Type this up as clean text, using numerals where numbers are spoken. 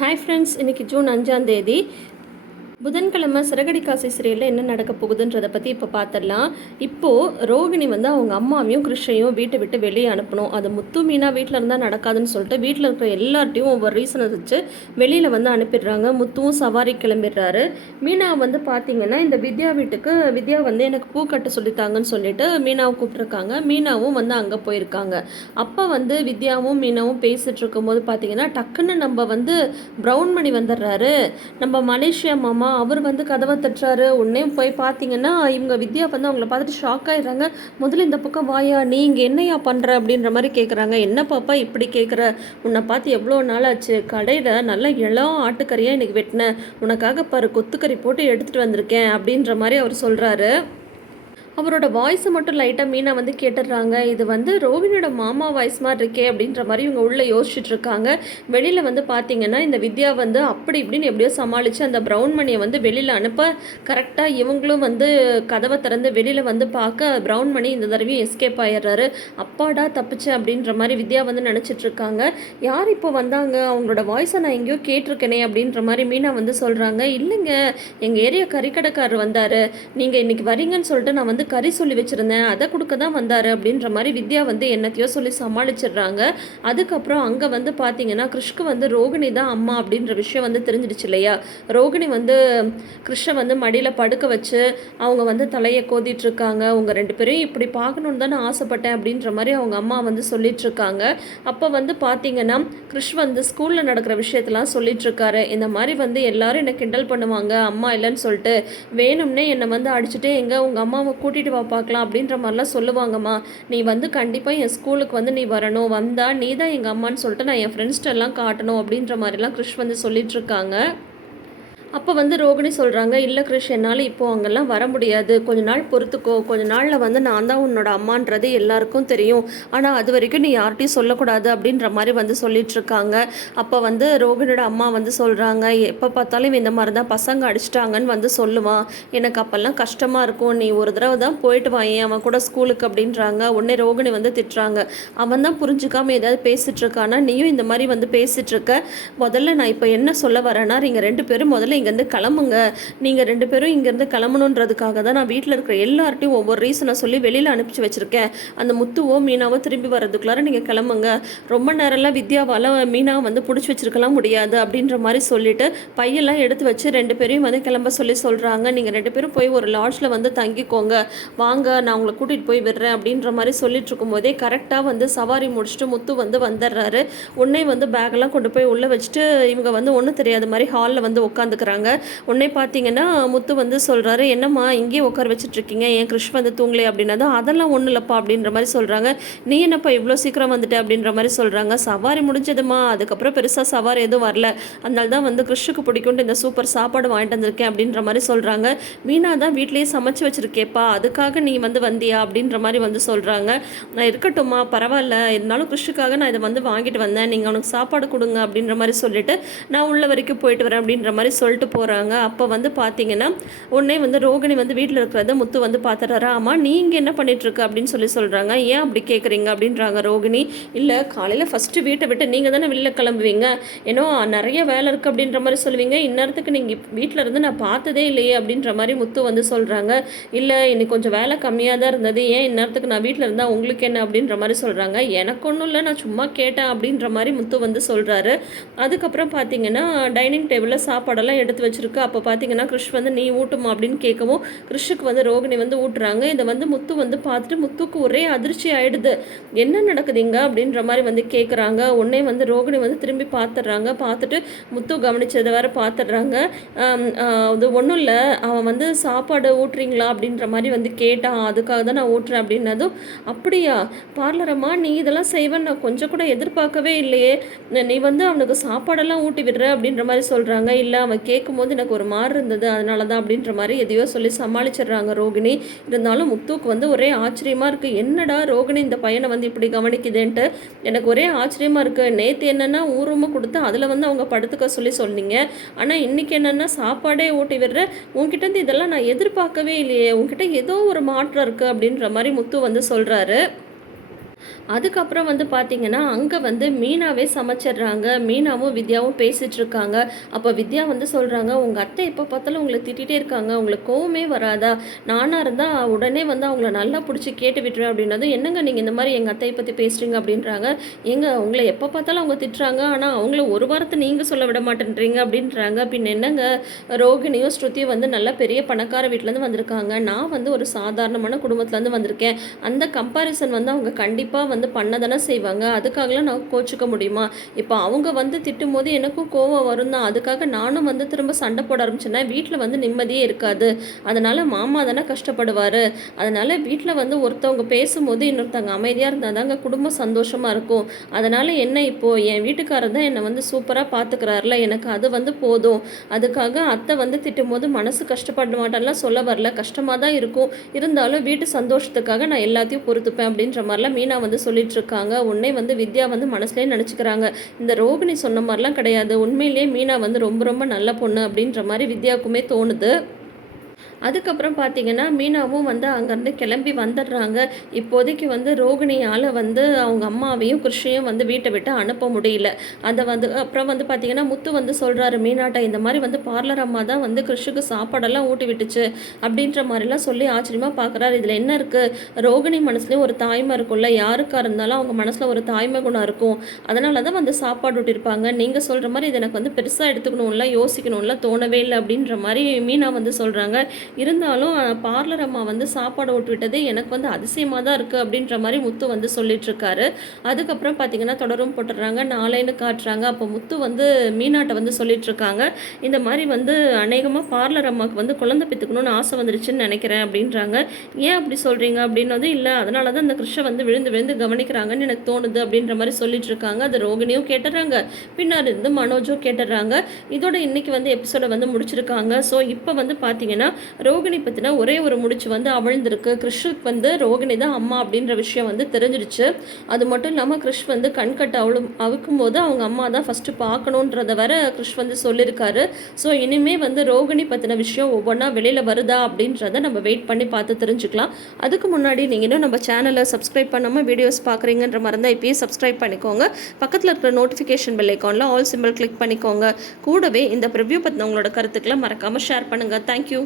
Hi friends, இன்றைக்கி June 5ஆம் தேதி புதன்கிழமை சிறகடி காசை சீரியலில் என்ன நடக்க போகுதுன்றதை பற்றி இப்போ பார்த்துடலாம். இப்போது ரோகிணி வந்து அவங்க அம்மாவையும் கிருஷ்ணையும் வீட்டை விட்டு வெளியே அனுப்பணும். அது முத்து மீனா வீட்டில் இருந்தால் நடக்காதுன்னு சொல்லிட்டு வீட்டில் இருக்கிற எல்லார்ட்டையும் ஒவ்வொரு ரீசனை வச்சு வெளியில் வந்து அனுப்பிடுறாங்க. முத்துவும் சவாரி கிளம்பிடுறாரு. மீனா வந்து பார்த்திங்கன்னா இந்த வித்யா வீட்டுக்கு வித்யா வந்து எனக்கு பூ கட்ட சொல்லித்தாங்கன்னு சொல்லிட்டு மீனாவை கூப்பிட்ருக்காங்க. மீனாவும் வந்து அங்கே போயிருக்காங்க. அப்போ வந்து வித்யாவும் மீனாவும் பேசிகிட்டு இருக்கும்போது பார்த்திங்கன்னா டக்குன்னு நம்ம வந்து ப்ரௌன் மணி வந்துடுறாரு. நம்ம மலேசியா மாமா அவர் வந்து கதவை தட்டுறாரு. உடனே போய் பார்த்தீங்கன்னா இவங்க வித்யா வந்து அவங்கள பார்த்துட்டு ஷாக் ஆகிடுறாங்க. முதல்ல இந்த பக்கம் வாயா, நீ இங்கே என்னையா பண்ணுற அப்படின்ற மாதிரி கேட்குறாங்க. என்ன பாப்பா இப்படி கேட்குற, உன்னை பார்த்து எவ்வளோ நாள் ஆச்சு, கடையில் நல்லா இளம் ஆட்டுக்கறியாக இன்றைக்கி வெட்டினேன், உனக்காக பாரு கொத்துக்கறி போட்டு எடுத்துகிட்டு வந்திருக்கேன் அப்படின்ற மாதிரி அவர் சொல்கிறாரு. அவரோட வாய்ஸை மட்டும் லைட்டாக மீனா வந்து கேட்டுடுறாங்க. இது வந்து ரோகிணியோட மாமா வாய்ஸ் மாதிரி இருக்கே அப்படின்ற மாதிரி இவங்க உள்ளே யோசிச்சுட்டு இருக்காங்க. வெளியில் வந்து பார்த்திங்கன்னா இந்த வித்யா வந்து அப்படி இப்படின்னு எப்படியோ சமாளித்து அந்த ப்ரௌன் மணியை வந்து வெளியில் அனுப்ப கரெக்டாக இவங்களும் வந்து கதவை திறந்து வெளியில் வந்து பார்க்க ப்ரௌன் மணி இந்த தடவையும் எஸ்கேப் ஆகிடுறாரு. அப்பாடா தப்பிச்சு அப்படின்ற மாதிரி வித்யா வந்து நினச்சிட்ருக்காங்க. யார் இப்போ வந்தாங்க, அவங்களோட வாய்ஸை நான் எங்கேயோ கேட்டிருக்கேனே அப்படின்ற மாதிரி மீனா வந்து சொல்கிறாங்க. இல்லைங்க, எங்கள் ஏரியா கறிக்கடைக்காரர் வந்தார், நீங்கள் இன்றைக்கி வரீங்கன்னு சொல்லிட்டு நான் வந்து கறி சொல்லி வச்சுருந்தேன், அதை கொடுக்க தான் வந்தார் அப்படின்ற மாதிரி வித்யா வந்து என்னத்தையோ சொல்லி சமாளிச்சிடுறாங்க. அதுக்கப்புறம் அங்கே வந்து பார்த்தீங்கன்னா கிருஷ்க்கு வந்து ரோகிணி தான் அம்மா அப்படின்ற விஷயம் வந்து தெரிஞ்சிடுச்சு இல்லையா. ரோகிணி வந்து கிருஷ்ணை வந்து மடியில் படுக்க வச்சு அவங்க வந்து தலையை கோதிட்டுருக்காங்க. உங்கள் ரெண்டு பேரையும் இப்படி பார்க்கணுன்னு தான் நான் ஆசைப்பட்டேன் அப்படின்ற மாதிரி அவங்க அம்மா வந்து சொல்லிகிட்ருக்காங்க. அப்போ வந்து பார்த்தீங்கன்னா கிருஷ் வந்து ஸ்கூலில் நடக்கிற விஷயத்தெல்லாம் சொல்லிகிட்ருக்காரு. இந்த மாதிரி வந்து எல்லாரும் என்னை கிண்டல் பண்ணுவாங்க அம்மா இல்லைன்னு சொல்லிட்டு, வேணும்னே என்னை வந்து அடிச்சுட்டு எங்கே உங்கள் அம்மாவை கூட்டிகிட்டு வா பார்க்கலாம் அப்படின்ற மாதிரிலாம் சொல்லுவாங்கம்மா. நீ வந்து கண்டிப்பாக என் ஸ்கூலுக்கு வந்து நீ வரணும், வந்தால் நீ தான் எங்கள் அம்மான்னு சொல்லிட்டு நான் என் ஃப்ரெண்ட்ஸ்டெல்லாம் காட்டணும் அப்படின்ற மாதிரிலாம் கிருஷ் வந்து சொல்லிகிட்ருக்காங்க. அப்போ வந்து ரோகிணி சொல்கிறாங்க, இல்லை கிருஷ், என்னால் இப்போது அங்கெல்லாம் வர முடியாது, கொஞ்ச நாள் பொறுத்துக்கோ, கொஞ்ச நாளில் வந்து நான் தான் உன்னோட அம்மான்றது எல்லாருக்கும் தெரியும், ஆனால் அது வரைக்கும் நீ யார்கிட்டையும் சொல்லக்கூடாது அப்படின்ற மாதிரி வந்து சொல்லிகிட்ருக்காங்க. அப்போ வந்து ரோகிணியோட அம்மா வந்து சொல்கிறாங்க, எப்போ பார்த்தாலும் இந்த மாதிரி தான் பசங்க அடிச்சிட்டாங்கன்னு வந்து சொல்லுவான், எனக்கு அப்போல்லாம் கஷ்டமாக இருக்கும், நீ ஒரு தடவை தான் போயிட்டு வாயேன் அவன் கூட ஸ்கூலுக்கு அப்படின்றாங்க. உடனே ரோகிணி வந்து திட்டுறாங்க, அவன் தான் புரிஞ்சுக்காமல் ஏதாவது பேசிகிட்ருக்கானா, நீயும் இந்த மாதிரி வந்து பேசிகிட்ருக்க, முதல்ல நான் இப்போ என்ன சொல்ல வரேன்னா, நீங்கள் ரெண்டு பேரும் முதல்ல இங்கேருந்து கிளம்புங்க, நீங்கள் ரெண்டு பேரும் இங்கேருந்து கிளம்பணுன்றதுக்காக தான் நான் வீட்டில் இருக்கிற எல்லார்ட்டையும் ஒவ்வொரு ரீசனை சொல்லி வெளியில் அனுப்பிச்சி வச்சுருக்கேன். அந்த முத்துவோ மீனாவோ திரும்பி வர்றதுக்குள்ளார நீங்கள் கிளம்புங்க, ரொம்ப நேரம்லாம் வித்யாவால் மீனாவை வந்து பிடிச்சி வச்சுருக்கலாம் முடியாது அப்படின்ற மாதிரி சொல்லிவிட்டு பையெல்லாம் எடுத்து வச்சு ரெண்டு பேரையும் வந்து கிளம்ப சொல்கிறாங்க. நீங்கள் ரெண்டு பேரும் போய் ஒரு லாட்ஜில் வந்து தங்கிக்கோங்க, வாங்க நான் உங்களை கூட்டிகிட்டு போய் விடுறேன் அப்படின்ற மாதிரி சொல்லிட்டு இருக்கும்போதே கரெக்டாக வந்து சவாரி முடிச்சுட்டு முத்து வந்து வந்துடுறாரு. உடனே வந்து பேக்கெல்லாம் கொண்டு போய் உள்ளே வச்சுட்டு இவங்க வந்து ஒன்றும் தெரியாத மாதிரி ஹாலில் வந்து உட்காந்துக்கிறாங்க. உடனே பார்த்தீங்கன்னா முத்து வந்து சொல்கிறாரு, என்னம்மா இங்கேயே உட்கார வச்சுட்ருக்கீங்க, என் கிருஷ் வந்து தூங்கலை அப்படின்னா, அதெல்லாம் ஒன்றும் இல்லைப்பா அப்படின்ற மாதிரி சொல்கிறாங்க. நீ என்னப்பா இவ்வளோ சீக்கிரம் வந்துட்டு அப்படின்ற மாதிரி சொல்கிறாங்க. சவாரி முடிஞ்சதுமா, அதுக்கப்புறம் பெருசாக சவாரி எதுவும் வரல, அதனால தான் வந்து கிருஷ்க்கு பிடிக்கும்ட்டு இந்த சூப்பர் சாப்பாடு வாங்கிட்டு வந்திருக்கேன் அப்படின்ற மாதிரி சொல்கிறாங்க. மீனா தான் வீட்லேயே சமைச்சு வச்சுருக்கேப்பா, அதுக்காக நீ வந்து வந்தியா அப்படின்ற மாதிரி வந்து சொல்கிறாங்க. நான் இருக்கட்டும்மா பரவாயில்ல, இருந்தாலும் கிருஷ்க்காக நான் இதை வந்து வாங்கிட்டு வந்தேன், நீங்கள் அவனுக்கு சாப்பாடு கொடுங்க அப்படின்ற மாதிரி சொல்லிவிட்டு நான் உள்ள வரைக்கும் போயிட்டு வரேன் அப்படின்ற மாதிரி சொல்லிட்டு போகிறாங்க. அப்போ வந்து பார்த்தீங்கன்னா உடனே வந்து ரோகிணி வந்து வீட்டில் இருக்கிறத முத்து வந்து பார்த்துறாரா. ஆமாம், நீங்கள் என்ன பண்ணிகிட்ருக்கு அப்படின்னு சொல்கிறாங்க. ஏன் அப்படி கேட்குறீங்க அப்படின்றாங்க ரோகிணி. இல்லை, காலையில் ஃபஸ்ட்டு வீட்டை விட்டு நீங்கள் தானே வெளியில் கிளம்புவீங்க, ஏன்னோ நிறைய வேலை இருக்குது அப்படின்ற மாதிரி சொல்லுவீங்க, இந்நேரத்துக்கு நீங்கள் வீட்டில் இருந்து நான் பார்த்ததே இல்லையே அப்படின்ற மாதிரி முத்து வந்து சொல்கிறாங்க. இல்லை, இன்னைக்கு கொஞ்சம் வேலை கம்மியாக தான் இருந்தது, ஏன் இந்நேரத்துக்கு நான் வீட்டில் இருந்தால் உங்களுக்கு என்ன அப்படின்ற மாதிரி சொல்கிறாங்க. எனக்கு ஒன்றும் இல்லை, நான் சும்மா கேட்டேன் அப்படின்ற மாதிரி முத்து வந்து சொல்கிறாரு. அதுக்கப்புறம் பார்த்தீங்கன்னா டைனிங் டேபிளில் சாப்பாடெல்லாம் எடுத்து வச்சுருக்கு. அப்போ பார்த்தீங்கன்னா கிருஷ் வந்து நீ ஊட்டுமா அப்படின்னு கேட்கவும் கிருஷ்க்கு வந்து ரோகிணி வந்து ஊட்டுறாங்க. இதை வந்து முத்து வந்து பார்த்துட்டு முத்துக்கு ஒரே அதிர்ச்சி ஆகிடுது. என்ன நடக்குதுங்க அப்படின்ற மாதிரி வந்து கேட்குறாங்க. உடனே வந்து ரோகிணி வந்து திரும்பி பார்த்துடுறாங்க. பார்த்துட்டு முத்து கவனிச்சதை வேறு பார்த்துடுறாங்க. அது ஒன்றும் இல்லை, அவன் வந்து சாப்பாடு ஊட்டுறீங்களா அப்படின்ற மாதிரி வந்து கேட்டான், அதுக்காக தான் நான் ஊட்டுறேன் அப்படின்னதும், அப்படியா பார்லரம்மா, நீ இதெல்லாம் செய்வேன்னு நான் கொஞ்சம் கூட எதிர்பார்க்கவே இல்லையே, நீ வந்து அவனுக்கு சாப்பாடெல்லாம் ஊட்டி விடுற அப்படின்ற மாதிரி சொல்கிறாங்க. இல்லை, அவன் கேட்கும்போது எனக்கு ஒரு மாதிரி இருந்தது, அதனால தான் அப்படின்ற மாதிரி எதையோ சொல்லி சமாளிச்சிடுறாங்க ரோகிணி. இருந்தாலும் முத்துக்கு வந்து ஒரே ஆச்சரியமாக இருக்குது, என்னடா ரோகிணி இந்த பையனை வந்து இப்படி கவனிக்குதுன்ட்டு எனக்கு ஒரே ஆச்சரியமாக இருக்குது. நேற்று என்னென்னா ஊருமா கொடுத்து அதில் வந்து அவங்க படுத்துக்க சொன்னீங்க, ஆனால் இன்றைக்கி என்னென்னா சாப்பாடே ஊட்டி விடுற, உங்ககிட்ட இதெல்லாம் நான் எதிர்பார்க்கவே இல்லையே, உங்ககிட்ட ஏதோ ஒரு மாற்றம் இருக்குது அப்படின்ற மாதிரி முத்து வந்து சொல்கிறாரு. அதுக்கப்புறம் வந்து பார்த்தீங்கன்னா, அங்க வந்து மீனாவே சமைச்சிடுறாங்க. மீனாவும், வித்யாவும் பேசிட்டு இருக்காங்க. அப்ப வித்யா வந்து சொல்றாங்க, "உங்க அத்தை எப்ப பார்த்தாலும் உங்கள திட்டிட்டே இருக்காங்க. உங்களுக்கு கோவமே வராதா? நானா இருந்தா உடனே வந்து அவங்கள நல்லா புடிச்சு கேட்டு விட்டுருவேன்." அப்படின்னதும், "என்னங்க நீங்க இந்த மாரி எங்க அத்தைய பத்தி பேசுறீங்க?" அப்படின்றாங்க. "ஏங்க உங்கள எப்ப பார்த்தாலும் அவங்க திட்டுறாங்க. ஆனா அவங்கள ஒரு வார்த்தை நீங்க சொல்ல விட மாட்டேன்றீங்க." அப்படின்றாங்க. "பின்ன என்னங்க ரோகிணியும், ஸ்ருதியும் வந்து நல்ல பெரிய பணக்கார வீட்லேருந்து வந்திருக்காங்க. நான் வந்து ஒரு சாதாரணமான குடும்பத்துலேருந்து வந்திருக்கேன். அந்த கம்பேரிசன் வந்து அவங்க கண்டிப்பா வந்து பண்ண தானே செய்வாங்க. அதுக்காகலாம் நான் கோச்சுக்க முடியுமா? இப்போ அவங்க வந்து திட்டும்போது எனக்கும் கோவம் வரும் தான். அதுக்காக நானும் வந்து திரும்ப சண்டை போட ஆரம்பிச்சேன்னா, வீட்ல வந்து நிம்மதியே இருக்காது. அதனால மாமா தானே கஷ்டப்படுவாரு. அதனால வீட்ல வந்து ஒருத்தவங்க பேசும்போது இன்னொருத்தவங்க அமைதியா இருந்தா தாங்க குடும்பம் சந்தோஷமா இருக்கும். அதனால என்ன இப்போ என் வீட்டுக்காரர் தான் என்ன வந்து சூப்பரா பார்த்துக்கிறார்ல, எனக்கு அது வந்து போதும். அதுக்காக அத்தை வந்து திட்டும்போது மனசு கஷ்டப்பட மாட்டேன்லாம் சொல்ல வரல. கஷ்டமா தான் இருக்கும். இருந்தாலும் வீட்டு சந்தோஷத்துக்காக நான் எல்லாத்தையும் பொறுத்துப்பேன்." அப்படின்ற மாரிலாம் மீனா வந்து சொல்லிட்டு இருக்காங்க. உடனே வந்து வித்யா வந்து மனசுலயே நெனச்சுக்கிறாங்க, இந்த ரோகிணி சொன்ன மாரிலாம் கிடையாது. உண்மையிலேயே மீனா வந்து ரொம்ப ரொம்ப நல்ல பொண்ணு அப்படின்ற மாரி வித்யாவுக்குமே தோணுது. அதுக்கப்புறம் பார்த்தீங்கன்னா, மீனாவும் வந்து அங்கேருந்து கிளம்பி வந்துடுறாங்க. இப்போதைக்கு வந்து ரோகிணியால வந்து அவங்க அம்மாவையும், கிருஷ்ணயும் வந்து வீட்ட விட்டு அனுப்ப முடியல. அத வந்து அப்புறம் வந்து பார்த்தீங்கன்னா, முத்து வந்து சொல்றாரு மீனாட்ட, "இந்த மாரி வந்து பார்லர் அம்மா தான் வந்து கிருஷ்க்கு சாப்பாடெல்லாம் ஊட்டி விட்டுச்சு." அப்படின்ற மாரிலாம் சொல்லி ஆச்சரியமா பார்க்குறாரு. இதில என்ன இருக்கு? ரோகிணி மனசுலயும் ஒரு தாய்மை இருக்கும்ல. யாருக்கா இருந்தாலும் அவங்க மனசுல ஒரு தாய்மை குணம் இருக்கும். அதனால தான் வந்து சாப்பாடு ஊட்டியிருப்பாங்க. நீங்க சொல்ற மாரி இத எனக்கு வந்து பெருசா எடுத்துக்கணும்ல, யோசிக்கணும்ல தோணவே இல்ல அப்படின்ற மாரி மீனா வந்து சொல்றாங்க. இருந்தாலும் பார்லர் அம்மா வந்து சாப்பாடு ஊட்டி விட்டதே எனக்கு வந்து அதிசயமா தான் இருக்குது அப்படின்ற மாதிரி முத்து வந்து சொல்லிட்டுருக்காரு. அதுக்கப்புறம் பார்த்தீங்கன்னா தொடரும் போட்டுடுறாங்க. நாளைன்னு காட்டுறாங்க. அப்போ முத்து வந்து மீனாட்ட வந்து சொல்லிட்டுருக்காங்க, இந்த மாதிரி வந்து அநேகமாக பார்லர் அம்மாவுக்கு வந்து குழந்தை பெற்றுக்கணும்னு ஆசை வந்துருச்சுன்னு நினைக்கிறேன் அப்படின்றாங்க. ஏன் அப்படி சொல்கிறீங்க அப்படின்னதும், இல்லை அதனால தான் இந்த கிருஷ்ண வந்து விழுந்து விழுந்து கவனிக்கிறாங்கன்னு எனக்கு தோணுது அப்படின்ற மாதிரி சொல்லிட்டு இருக்காங்க. அது ரோகிணியும் கேட்டுடுறாங்க, பின்னாடி இருந்து மனோஜும் கேட்டுடுறாங்க. இதோட இன்னைக்கு வந்து எபிசோட வந்து முடிச்சிருக்காங்க. ஸோ இப்போ வந்து பார்த்தீங்கன்னா ரோகிணி பற்றின ஒரே ஒரு முடிச்சு வந்து அவிழ்ந்திருக்கு. கிருஷ்க்கு வந்து ரோகிணி தான் அம்மா அப்படின்ற விஷயம் வந்து தெரிஞ்சிடுச்சு. அது மட்டும் இல்லாமல் கிருஷ் வந்து கண்கட்டை அவுக்கும்போது அவங்க அம்மா தான் ஃபஸ்ட்டு பார்க்கணுன்றத வர கிருஷ் வந்து சொல்லியிருக்காரு. ஸோ இனிமே வந்து ரோகிணி பற்றின விஷயம் ஒவ்வொன்றா வெளியில் வருதா அப்படின்றத நம்ம வெயிட் பண்ணி பார்த்து தெரிஞ்சுக்கலாம். அதுக்கு முன்னாடி நீங்கள் இன்னும் நம்ம சேனலை சப்ஸ்கிரைப் பண்ணாமல் வீடியோஸ் பார்க்குறீங்கன்ற மாதிரி தான் இப்போயே சப்ஸ்கிரைப் பண்ணிக்கோங்க. பக்கத்தில் இருக்கிற நோட்டிஃபிகேஷன் பெல் ஐக்கானில் ஆல் சிம்பிள் கிளிக் பண்ணிக்கோங்க. கூடவே இந்த ப்ரிவ்யூ பற்றின உங்களோட கருத்துக்களை மறக்காமல் ஷேர் பண்ணுங்கள். தேங்க்யூ.